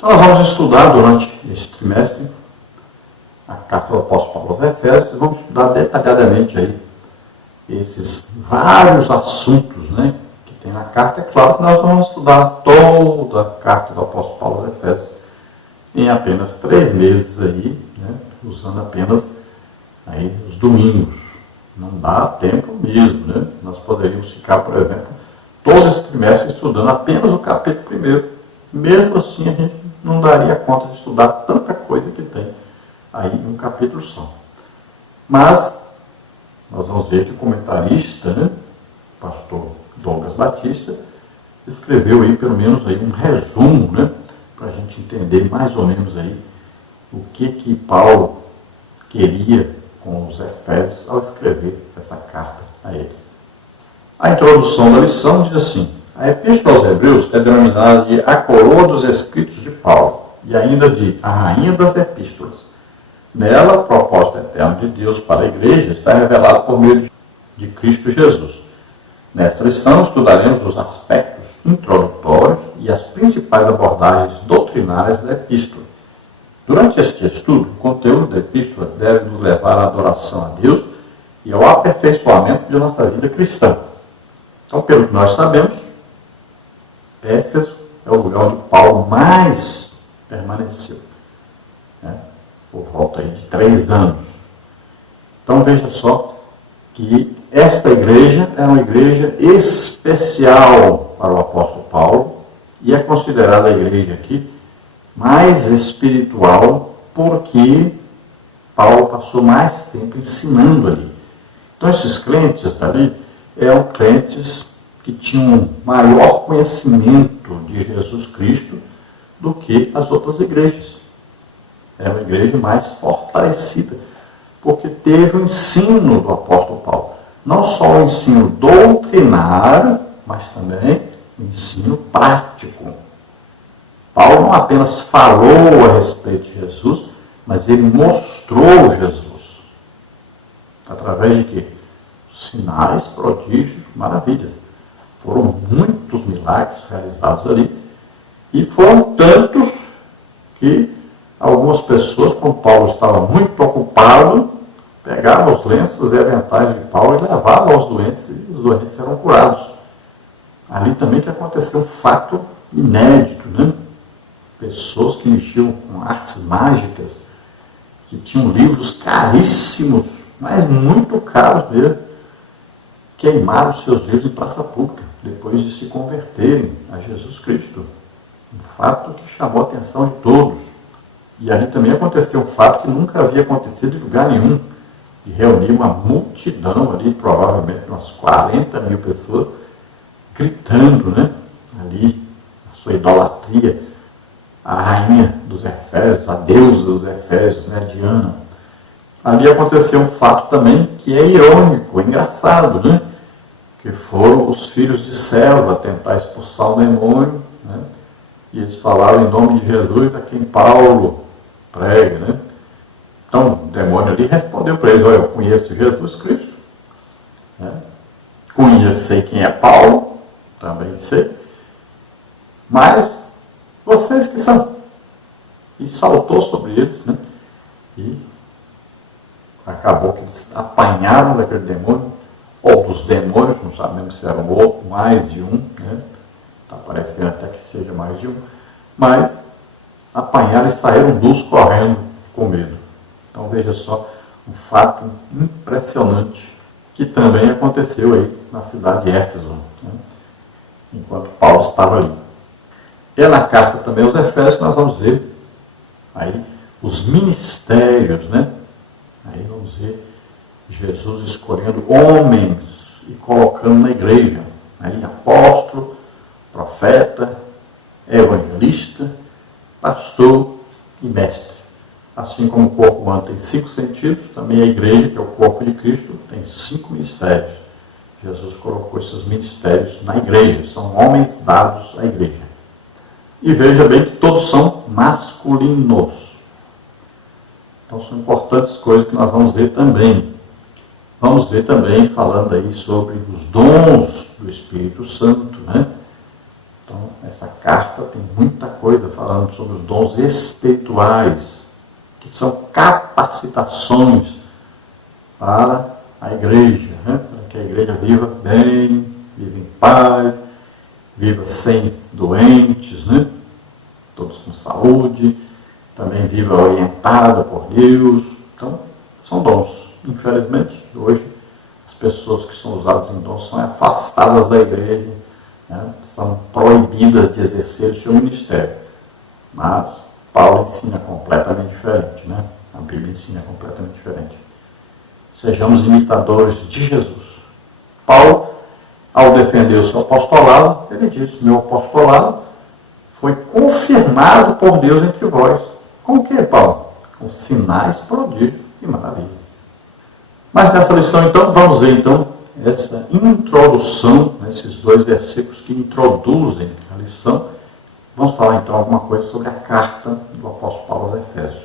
Então nós vamos estudar durante esse trimestre a carta do apóstolo Paulo aos Efésios e vamos estudar detalhadamente aí esses vários assuntos, né, que tem na carta. É claro que nós vamos estudar toda a carta do apóstolo Paulo aos Efésios em apenas 3 meses aí, né, usando apenas aí os domingos. Não dá tempo mesmo, né? Nós poderíamos ficar, por exemplo, todo esse trimestre estudando apenas o capítulo 1. Mesmo assim, a gente não daria conta de estudar tanta coisa que tem aí em um capítulo só. Mas nós vamos ver que o comentarista, né, o pastor Douglas Batista, escreveu aí pelo menos aí um resumo, né, para a gente entender mais ou menos aí o que Paulo queria com os Efésios ao escrever essa carta a eles. A introdução da lição diz assim: a Epístola aos Hebreus é denominada de a coroa dos escritos de Paulo e ainda de a rainha das epístolas. Nela, o propósito eterno de Deus para a igreja está revelado por meio de Cristo Jesus. Nesta lição, estudaremos os aspectos introdutórios e as principais abordagens doutrinárias da epístola. Durante este estudo, o conteúdo da epístola deve nos levar à adoração a Deus e ao aperfeiçoamento de nossa vida cristã. Então, pelo que nós sabemos, Éfeso é o lugar onde Paulo mais permaneceu, né, por volta aí de 3 anos. Então, veja só que esta igreja é uma igreja especial para o apóstolo Paulo e é considerada a igreja aqui mais espiritual porque Paulo passou mais tempo ensinando ali. Então, esses crentes dali eram crentes que tinham maior conhecimento de Jesus Cristo do que as outras igrejas. Era uma igreja mais fortalecida, porque teve o ensino do apóstolo Paulo. Não só o ensino doutrinário, mas também o ensino prático. Paulo não apenas falou a respeito de Jesus, mas ele mostrou Jesus. Através de quê? Sinais, prodígios, maravilhas. Foram muitos milagres realizados ali. E foram tantos que algumas pessoas, como Paulo estava muito ocupado, pegavam os lenços e aventais de Paulo e levavam aos doentes, e os doentes eram curados. Ali também que aconteceu um fato inédito, né? Pessoas que mexiam com artes mágicas, que tinham livros caríssimos, mas muito caros mesmo, queimaram seus livros em praça pública, depois de se converterem a Jesus Cristo. Um fato que chamou a atenção de todos. E ali também aconteceu um fato que nunca havia acontecido em lugar nenhum, de reunir uma multidão ali, provavelmente umas 40 mil pessoas, gritando, né, ali, a sua idolatria, a rainha dos Efésios, a deusa dos Efésios, né, Diana. Ali aconteceu um fato também que é irônico, engraçado, né? Que foram os filhos de Selva tentar expulsar o demônio, né? E eles falaram em nome de Jesus a quem Paulo prega, né? Então o demônio ali respondeu para eles: olha, eu conheço Jesus Cristo, né? Sei quem é Paulo, também sei, mas vocês que são. E saltou sobre eles, né? E acabou que eles apanharam daquele demônio, ou dos demônios, não sabemos se era um outro, mais de um, né? Está parecendo até que seja mais de um, mas apanharam e saíram dos correndo com medo. Então veja só um fato impressionante que também aconteceu aí na cidade de Éfeso, né? Enquanto Paulo estava ali. E na carta também aos Efésios nós vamos ver aí os ministérios, né? Aí vamos ver Jesus escolhendo homens e colocando na igreja. Aí apóstolo, profeta, evangelista, pastor e mestre. Assim como o corpo humano tem 5 sentidos, também a igreja, que é o corpo de Cristo, tem 5 ministérios. Jesus colocou esses ministérios na igreja, são homens dados à igreja. E veja bem que todos são masculinos. Então são importantes coisas que nós vamos ver também. Vamos ver também falando aí sobre os dons do Espírito Santo, né? Então, essa carta tem muita coisa falando sobre os dons espirituais, que são capacitações para a igreja, né? Para que a igreja viva bem, viva em paz, viva sem doentes, né? Todos com saúde, também viva orientada por Deus. Então, são dons. Infelizmente, hoje, as pessoas que são usadas em dons são afastadas da igreja, né? São proibidas de exercer o seu ministério. Mas Paulo ensina completamente diferente, né? A Bíblia ensina completamente diferente. Sejamos imitadores de Jesus. Paulo, ao defender o seu apostolado, ele disse: meu apostolado foi confirmado por Deus entre vós. Com o que, Paulo? Com sinais, prodígios e maravilhas. Mas nessa lição, então, vamos ver essa introdução, nesses 2 versículos que introduzem a lição. Vamos falar então alguma coisa sobre a carta do apóstolo Paulo aos Efésios.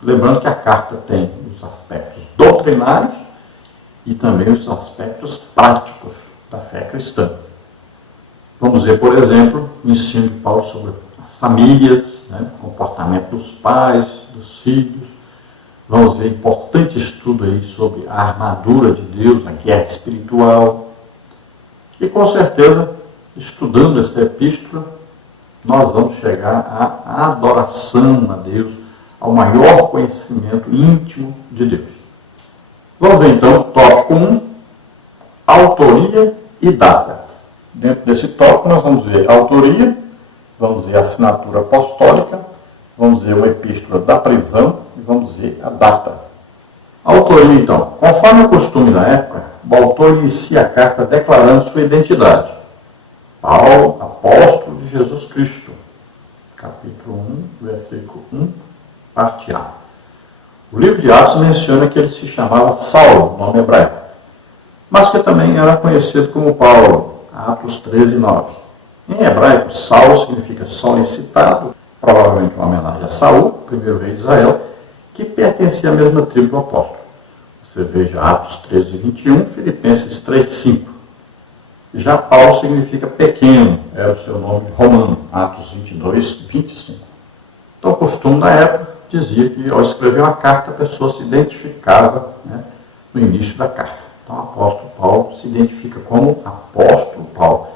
Lembrando que a carta tem os aspectos doutrinários e também os aspectos práticos da fé cristã. Vamos ver, por exemplo, o ensino de Paulo sobre as famílias, né, o comportamento dos pais, dos filhos. Vamos ver importante estudo aí sobre a armadura de Deus, a guerra espiritual. E com certeza, estudando essa epístola, nós vamos chegar à adoração a Deus, ao maior conhecimento íntimo de Deus. Vamos ver então o tópico 1, autoria e data. Dentro desse tópico nós vamos ver a autoria, vamos ver a assinatura apostólica, vamos ver uma epístola da prisão e vamos ver a data. A autoria então. Conforme o costume da época, o autor inicia a carta declarando sua identidade. Paulo, apóstolo de Jesus Cristo. Capítulo 1, versículo 1, parte A. O livro de Atos menciona que ele se chamava Saulo, nome hebraico, mas que também era conhecido como Paulo. Atos 13, 9. Em hebraico, Saulo significa solicitado, provavelmente uma homenagem a Saul, primeiro rei de Israel, que pertencia à mesma tribo do apóstolo. Você veja Atos 13, 21, Filipenses 3, 5. Já Paulo significa pequeno, era o seu nome romano, Atos 22, 25. Então, o costume da época dizia que ao escrever uma carta, a pessoa se identificava, né, no início da carta. Então, o apóstolo Paulo se identifica como apóstolo Paulo.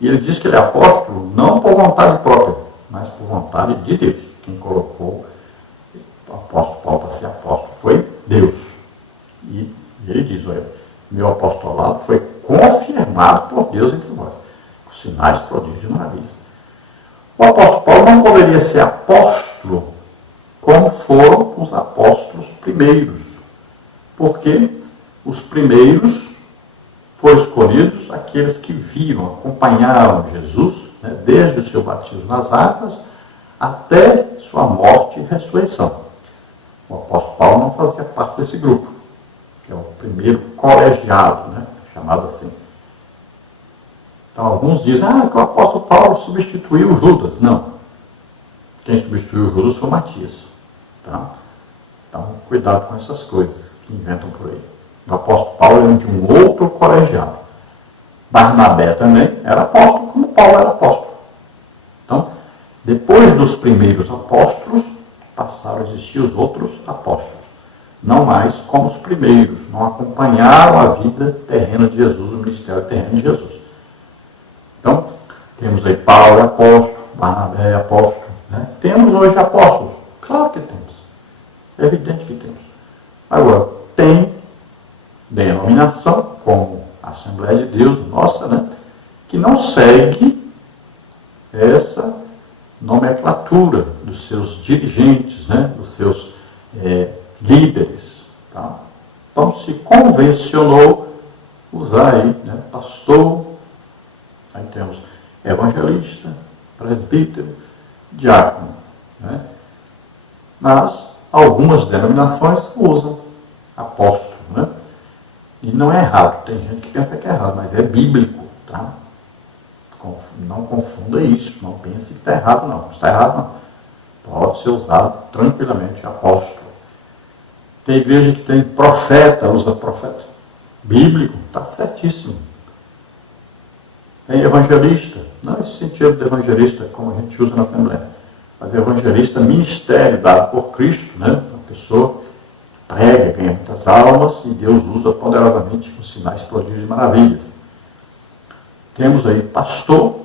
E ele diz que ele é apóstolo não por vontade própria, mas por vontade de Deus. Quem colocou o apóstolo Paulo para ser apóstolo foi Deus. E ele diz: olha, meu apostolado foi confirmado por Deus entre vós, com sinais, prodígios e maravilhas. O apóstolo Paulo não poderia ser apóstolo como foram os apóstolos primeiros, porque os primeiros foram escolhidos aqueles que viram, acompanharam Jesus, né, desde o seu batismo nas águas até sua morte e ressurreição. O apóstolo Paulo não fazia parte desse grupo, que é o primeiro colegiado, né, chamado assim. Então, alguns dizem que o apóstolo Paulo substituiu Judas. Não. Quem substituiu Judas foi Matias. Tá? Então, cuidado com essas coisas que inventam por aí. O apóstolo Paulo era de um outro colegiado. Barnabé também era apóstolo, como Paulo era apóstolo. Então, depois dos primeiros apóstolos, passaram a existir os outros apóstolos. Não mais como os primeiros, não acompanharam a vida terrena de Jesus, o ministério terreno de Jesus. Então, temos aí Paulo apóstolo, Barnabé apóstolo. Né? Temos hoje apóstolos? Claro que temos. É evidente que temos. Agora, tem denominação, como a Assembleia de Deus, nossa, né, que não segue essa nomenclatura dos seus dirigentes, né, dos seus líderes. Tá? Então, se convencionou usar aí, né, pastor, aí temos evangelista, presbítero, diácono. Né? Mas algumas denominações usam apóstolo. Né? E não é errado, tem gente que pensa que é errado, mas é bíblico, tá? Não confunda isso, não pense que está errado, não. Está errado, não. Pode ser usado tranquilamente, apóstolo. Tem igreja que tem profeta, usa profeta. Bíblico, está certíssimo. Tem evangelista, não esse sentido de evangelista como a gente usa na Assembleia, mas evangelista ministério dado por Cristo, né? Uma pessoa que prega, ganha muitas almas e Deus usa poderosamente os sinais, prodígios e maravilhas. Temos aí pastor,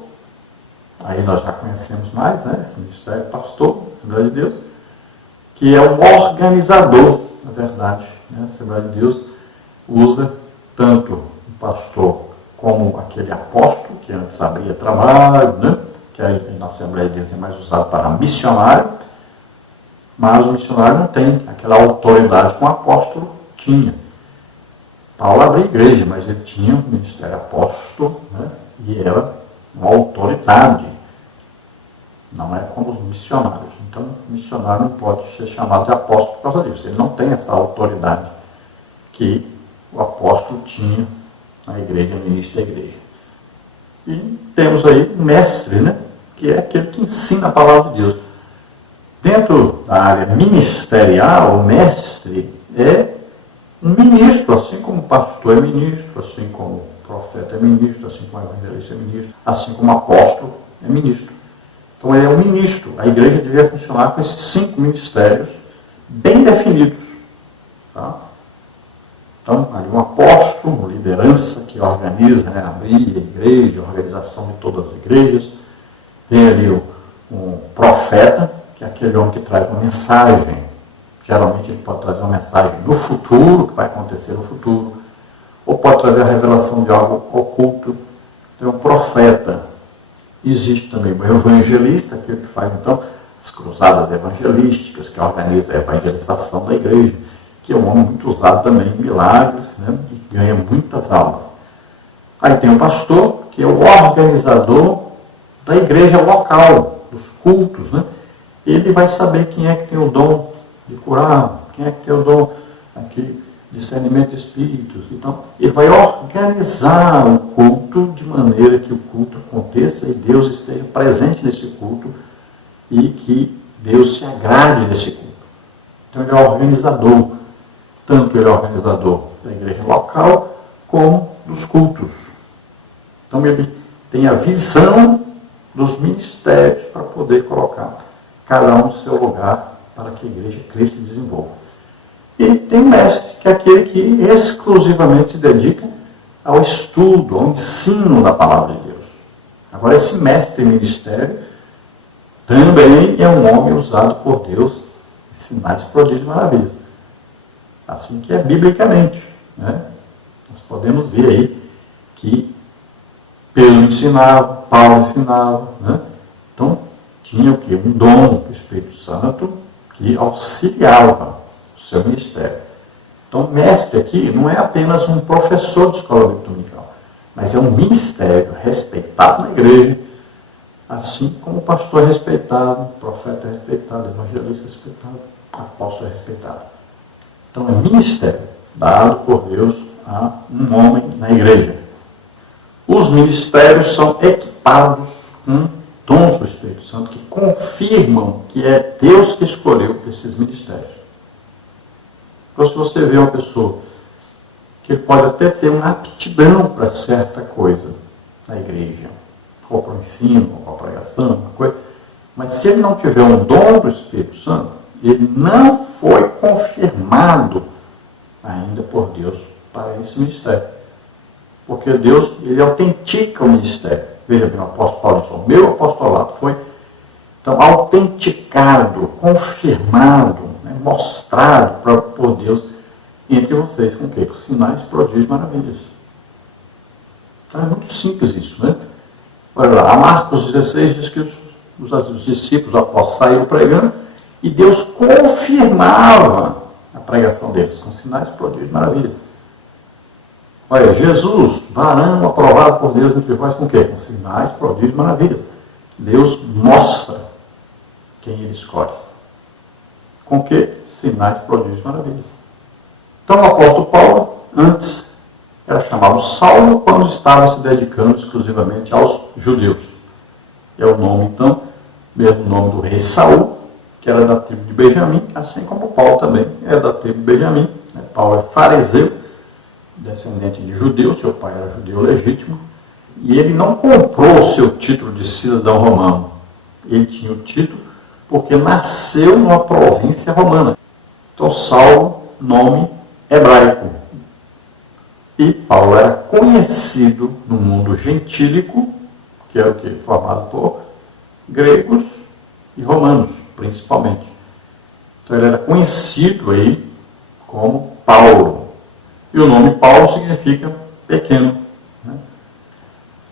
aí nós já conhecemos mais, né? Esse ministério pastor, Assembleia de Deus, que é um organizador, na verdade, né? A Assembleia de Deus usa tanto o pastor como aquele apóstolo, que antes abria trabalho, né? Que aí na Assembleia de Deus é mais usado para missionário, mas o missionário não tem aquela autoridade que o apóstolo tinha. Paulo abria igreja, mas ele tinha um ministério apóstolo, né? E era uma autoridade. Não é como os missionários. Então, o missionário não pode ser chamado de apóstolo por causa disso. Ele não tem essa autoridade que o apóstolo tinha na igreja, no início da igreja. E temos aí o mestre, né? Que é aquele que ensina a palavra de Deus. Dentro da área ministerial, o mestre é um ministro, assim como o pastor é ministro, assim como o profeta é ministro, assim como o evangelista é ministro, assim como o apóstolo é ministro. Então ele é um ministro. A igreja devia funcionar com esses 5 ministérios bem definidos. Tá? Então, ali um apóstolo, uma liderança que organiza, né, abrir a igreja, a organização de todas as igrejas. Tem ali um profeta, que é aquele homem que traz uma mensagem. Geralmente ele pode trazer uma mensagem do futuro, que vai acontecer no futuro, ou pode trazer a revelação de algo oculto. Tem um profeta. Existe também o evangelista, aquele que faz então as cruzadas evangelísticas, que organiza a evangelização da igreja, que é um homem muito usado também em milagres, né, e ganha muitas almas. Aí tem o pastor, que é o organizador da igreja local, dos cultos, né? Ele vai saber quem é que tem o dom de curar, quem é que tem o dom aqui, discernimento de espíritos. Então, ele vai organizar o culto de maneira que o culto aconteça e Deus esteja presente nesse culto e que Deus se agrade nesse culto. Então, ele é organizador. Tanto ele é organizador da igreja local, como dos cultos. Então, ele tem a visão dos ministérios para poder colocar cada um no seu lugar para que a igreja cresça e desenvolva. E tem o mestre, que é aquele que exclusivamente se dedica ao estudo, ao ensino da palavra de Deus. Agora, esse mestre ministério também é um homem usado por Deus em sinais, prodígios e maravilhas. Assim que é biblicamente. Né? Nós podemos ver aí que Pedro ensinava, Paulo ensinava. Né? Então, tinha o quê? Um dom do Espírito Santo que auxiliava o seu ministério. Então, mestre aqui não é apenas um professor de escola bíblica dominical, mas é um ministério respeitado na igreja, assim como o pastor é respeitado, o profeta é respeitado, o evangelista é respeitado, o apóstolo é respeitado. Então, é ministério dado por Deus a um homem na igreja. Os ministérios são equipados com dons do Espírito Santo que confirmam que é Deus que escolheu esses ministérios. Então, se você vê uma pessoa que pode até ter uma aptidão para certa coisa na igreja, ou para o ensino, ou para a pregação, uma coisa, mas se ele não tiver um dom do Espírito Santo, ele não foi confirmado ainda por Deus para esse ministério. Porque Deus, ele autentica o ministério. Veja bem, o apóstolo Paulo disse, o meu apostolado foi então autenticado, confirmado, né, mostrado por Deus entre vocês com o quê? Com sinais, prodígios e maravilhas. Então é muito simples isso, né? Olha lá, Marcos 16 diz que os discípulos, apóstolos, saíram pregando e Deus confirmava a pregação deles com sinais, prodígios e maravilhas. Olha, Jesus, varão aprovado por Deus entre vós com o quê? Com sinais, prodígios e maravilhas. Deus mostra quem ele escolhe. Com que? Sinais, prodígios e maravilhas. Então o apóstolo Paulo, antes, era chamado Saulo quando estava se dedicando exclusivamente aos judeus. É o nome, então, mesmo nome do rei Saul, que era da tribo de Benjamim, assim como Paulo também é da tribo de Benjamim. Paulo é fariseu, descendente de judeu, seu pai era judeu legítimo, E ele não comprou o seu título de cidadão romano. Ele tinha o título porque nasceu numa província romana. Então, Saulo, nome hebraico. E Paulo era conhecido no mundo gentílico, que é o que? Formado por gregos e romanos, principalmente. Então, ele era conhecido aí como Paulo. E o nome Paulo significa pequeno. Né?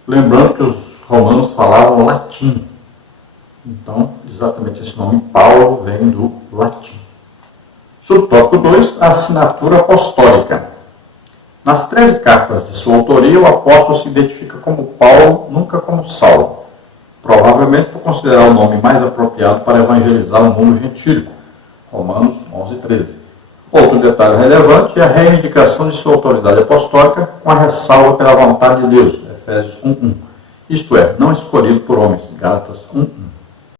Lembrando que os romanos falavam latim. Então, exatamente esse nome Paulo vem do latim. Subtópico 2, a assinatura apostólica. Nas 13 cartas de sua autoria, o apóstolo se identifica como Paulo, nunca como Saulo. Provavelmente por considerar o nome mais apropriado para evangelizar o mundo gentílico. Romanos 11:13. Outro detalhe relevante é a reivindicação de sua autoridade apostólica com a ressalva pela vontade de Deus. Efésios 1:1. Isto é, não escolhido por homens. Gálatas 1:1.